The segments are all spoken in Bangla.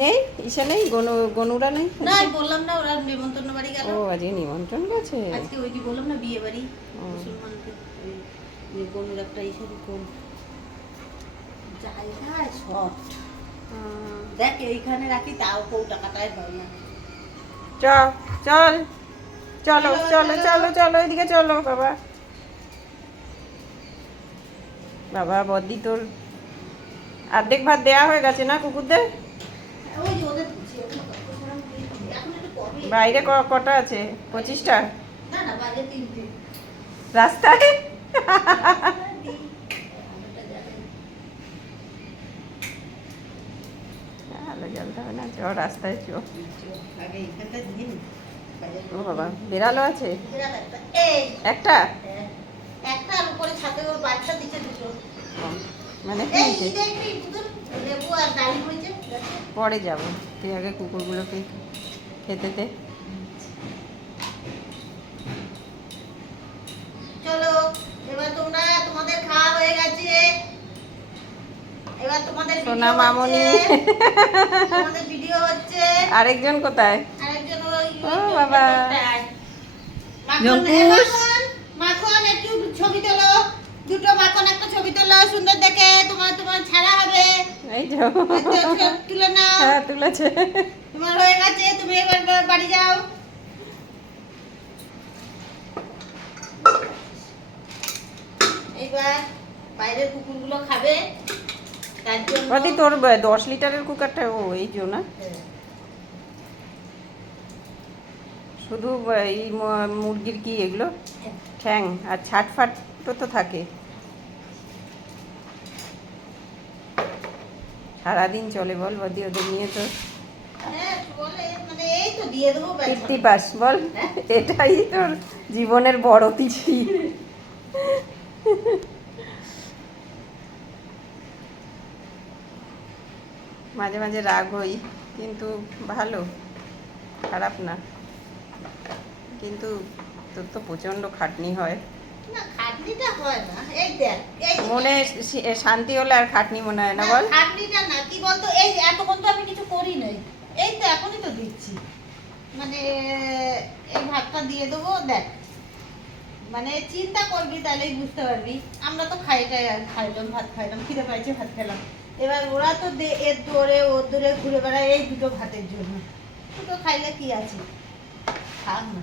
নেই? নেই? গনু গনুরা নেই? না বললাম না ওরা নেমন্তন্ন বাড়ি গেল। ও আজকে নিমন্ত্রণ গেছে? আজকে ওই যে বললাম না বিয়ে বাড়ি। মুসলমানদের গনুর একটা কোন দেখ এইখানে রাখি তাও কেউ টাকাটাই হয় না। চ চল চলো চলো। চলো চলো এদিকে চলো বাবা। বাবা বদ্দি তোর অর্ধেক ভাত দেয়া হয়ে গেছে না কুকুরদের? বাইরে কটা আছে? পঁচিশটা? রাস্তায়? না? চ রাস্তায় চ ও বাবা বেড়ালো আছে? একটা? একটা মানে পরে যাব। তুই আগে কুকুরগুলোকে খেতে দে। চলো এবার তোমরা তোমাদের খাওয়া হয়ে গেছে। এবার তোমাদের সোনা মামনি। তোমাদের ভিডিও হচ্ছে। আরেকজন কোথায়? আরেকজন ওই ও বাবা। মাখন একটু ছবি তোলো। দুটো মাখন একটা ছবি তোলো। সুন্দর দেখে তোমার তোমার ছাড়া হবে। এই যে তো ছবি তুলে নাও। হ্যাঁ তুলেছে। তোমার হয়ে গেছে তুমি এবার বাড়ি যাও। এবার বাইরের কুকুরগুলো খাবে তার জন্য তোর দশ লিটারের কুকারটা ও এই জন্য না। হ্যাঁ। শুধু এই মুরগির কি এগুলো? ঠ্যাং আর ছাট ফাট তো তো থাকে। সারাদিন চলে বল বদি ওদের নিয়ে তো হ্যাঁ, বলে, মানে। তৃপ্তি পাস বল এটাই তোর জীবনের বড় তৃপ্তি মাঝে মাঝে রাগ হই কিন্তু ভালো খারাপ না। কিন্তু তোর তো প্রচণ্ড খাটনি হয়। হয় মনে শান্তি হলে আর খাটনি মনে হয় না বল? খাটনিটা না, কি বলতো, এই এতক্ষণ তো আমি কিছু করি নাই। এই তো এখনই তো দিচ্ছি। মানে এই ভাতটা দিয়ে দেবো দেখ। মানে চিন্তা করবি তাহলেই বুঝতে পারবি। আমরা তো খাইটাই আর খাইলাম ভাত খাইলাম খিদে পাইছে ভাত খেলাম। এবার ওরা তো দে- এর দৌড়ে ওর দৌড়ে ঘুরে বেড়ায় এই দুটো ভাতের জন্য। দুটো খাইলে কি আছে? থাক না।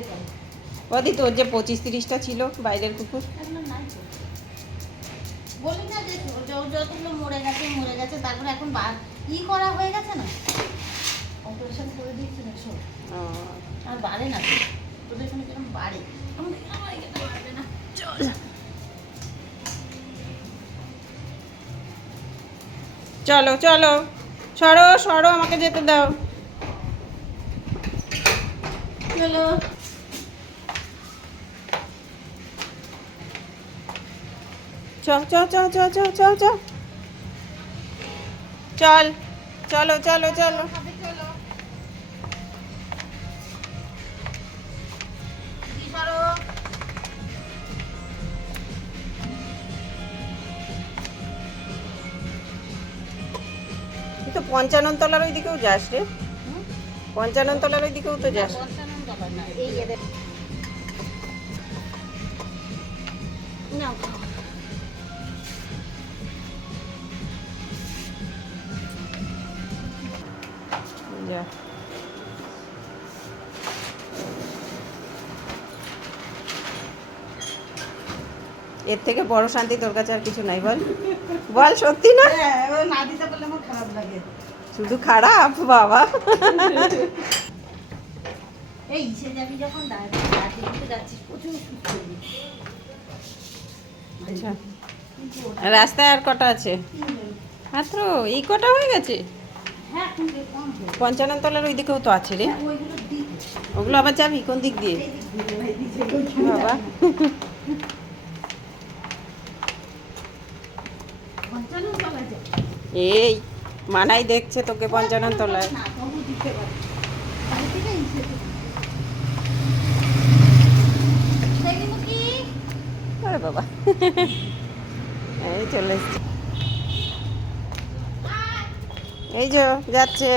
বদি তোর যে পঁচিশ তিরিশটা ছিল বাইরের কুকুর। বলি না যে যতগুলো মরে গেছে মরে গেছে তারপরে এখন ই করা হয়ে গেছে না? অপারেশন করে দিচ্ছে না সব আর বাড়ে না তোদের এখানে কীরকম বাড়ে? না। চলো চলো। সরো সরো আমাকে যেতে দাও। চলো। চ চ চ চ চ চ চ চল চলো চলো চলো। তো পঞ্চানন তলার ওই দিকেও যাস রে। পঞ্চানন তলার ওই দিকেও তো যাস। না এর থেকে বড় শান্তি তোর কাছে আর কিছু নাই বল। বল সত্যি না? হ্যাঁ না দিতে পারলে আমার খারাপ লাগে। শুধু খারাপ বাবা। এই সে যাবি যখন দার্জিলিং যাচ্ছিস প্রচুর আচ্ছা। রাস্তায় আর কটা আছে? মাত্র এই কটা হয়ে গেছে? হ্যাঁ পঞ্চানন তলার ওই দিকেও তো আছে রে। হ্যাঁ, ওগুলো আবার যাবি? কোন দিক দিয়ে? বাবা যাবি। পঞ্চান্ন তলায় যাবি। এই মানাই দেখছে তোকে পঞ্চানন তলায় বাবা। এই চলে এসছে। এই যে যাচ্ছে।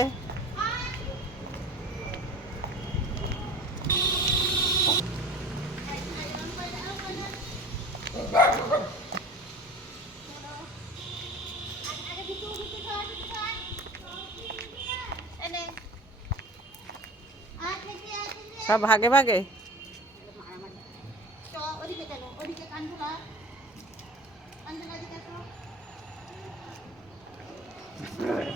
সব ভাগে ভাগে? চলো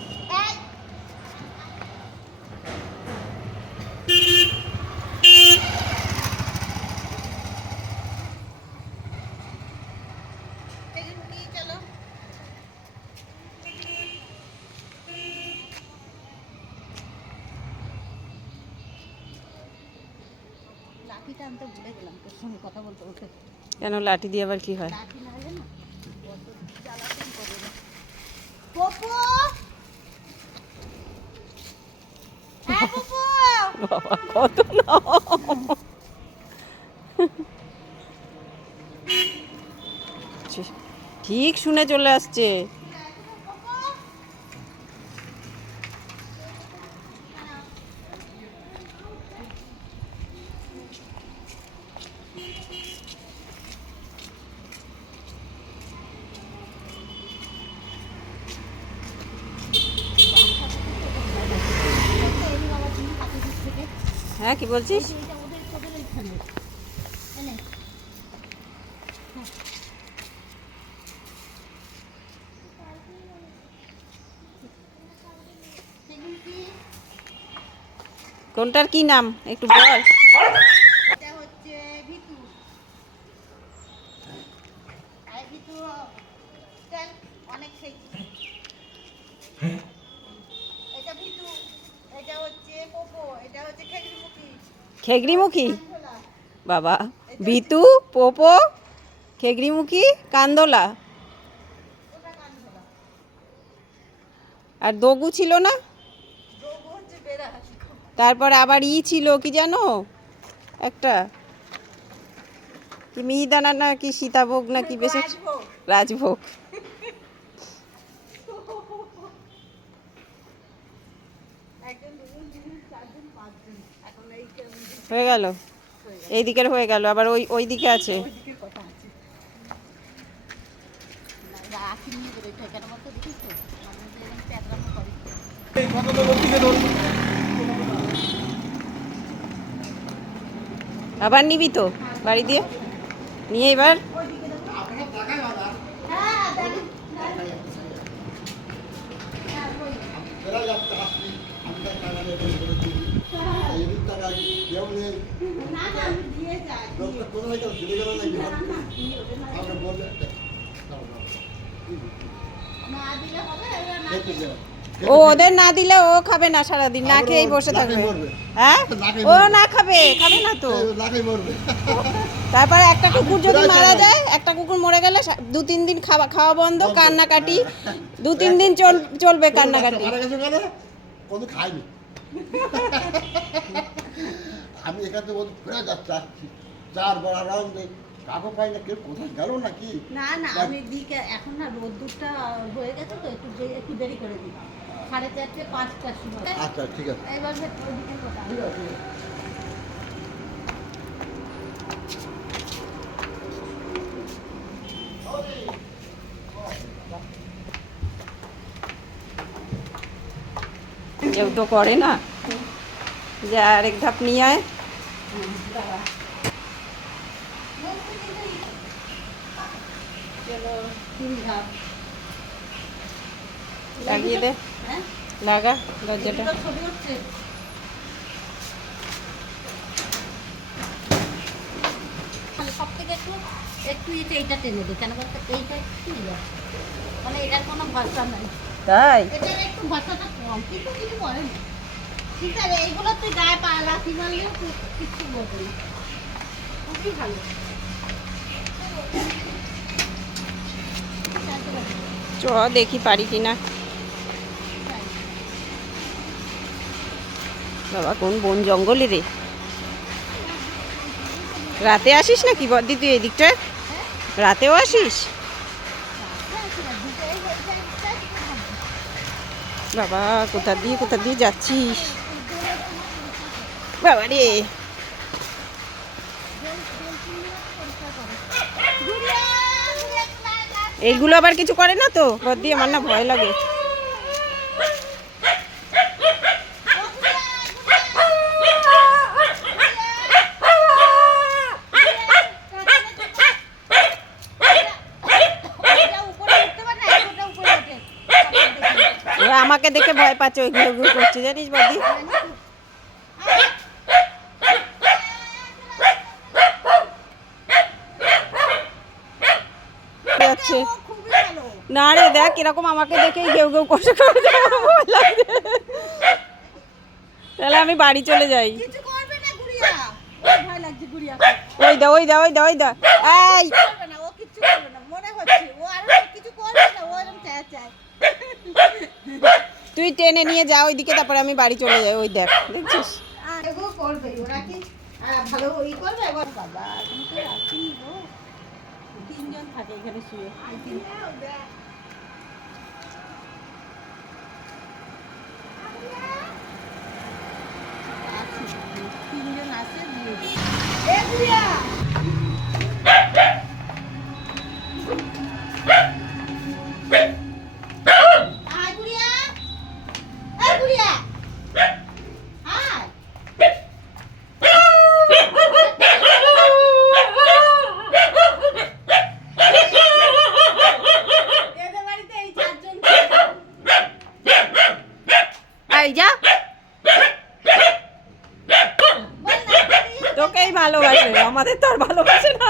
লাঠিটা আনতে ভুলে গেলাম তোর সঙ্গে কথা বলতে বলতে। কেন লাঠি দিয়ে আবার কি হয়? লাঠি না হলে না? হ্যাঁ বাবা কত না ঠিক শুনে চলে আসছে। হ্যাঁ কি বলছিস? কোনটার কি নাম? একটু বল। অনেক খেগড়িমুখী? বাবা বিতু পোপো খেগড়িমুখী কান্দোলা? আর দগু ছিল না? তারপরে আবার ই ছিল কি জানো? একটা। কি মিহিদানা না কি সীতাভোগ না কি বেশি রাজভোগ। রাজভোগ একজন দুজন তিনজন চারজন পাঁচজন এখন এই কেমন হয়ে গেল? এই দিকের হয়ে গেল, আবার ওই ওই দিকে আছে? আবার নিবি তো বাড়ি দিয়ে? নিয়ে এবার হ্যাঁ দেখেন না না আমি দিয়ে যাই না দিলে হবে এবার না খেলে ও ওদের না দিলে ও খাবে না সারাদিন না খেয়েই বসে থাকবে। হ্যাঁ? ও না খাবে খাবে না তো। তারপরে একটা কুকুর যদি মারা যায় একটা কুকুর মরে গেলে দু তিন দিন খাওয়া খাওয়া বন্ধ কান্নাকাটি। দু তিন দিন চল চলবে কান্নাকাটি। আমি এখান থেকে ফেরে যাচ্ছি রাউন্ড কাকু পাই না কেউ কোথায় গেল নাকি? না না আমি দিকে এখন না রোদ্দুরটা হয়ে গেছে তো একটু একটু দেরি করে দিই সাড়ে চারটে পাঁচটার সময় আচ্ছা ঠিক আছে। এবার ওইদিকে কথা ঠিক আছে কেউ তো করে না। যা আরেক ধাপ নিয়ে আয়। তিন ধাপ। লাগিয়ে দে। হ্যাঁ? লাগা দরজাটা। ছবি হচ্ছে। সব থেকে একটু একটু এটা এইটা টেনে দে। কেন বলতো? এইটা একটু ইয়ে। মানে এটার কোনো ভরসা নাই। তাই? এটার একটু ভরসাটা কম। কিন্তু কিছু না। ঠিক আছে এইগুলো তুই গায়ে পা লাথি মারলেও কি- কিচ্ছু না। খুবই ভালো। চ, দেখি পারি কিনা। বাবা, কোন বন জঙ্গলে রে? রাতে আসিস নাকি বদ্দি তুই এদিকটা রাতেও আসিস? বাবা কোথা দিয়ে কোথা দিয়ে যাচ্ছিস? বাবা রে। এইগুলো আবার কিছু করে না তো? বদ্দি আমার না ভয় লাগে। আমাকে দেখে ভয় পাচ্ছে, ওইগুলো করছে জানিস বদ্দি যাচ্ছে না রে দেখ এরকম আমাকে দেখেই কেউ কেউ কষ্ট করে তাহলে আমি বাড়ি চলে যাই। ওই দা ওই দা ওই দা ওই দা। এই! তুই টেনে নিয়ে যা ওইদিকে তারপরে আমি বাড়ি চলে যাই ওই দেখ দেখছিস? করবে ওরা কি ভালো ই করবে? বাবা এখন তো রাখিনি গো তিনজন থাকে এখানে শুয়ে। আছে, তিনজন আছে দিয়ে তোকেই ভালোবাসে আমাদের তো আর ভালোবাসে না।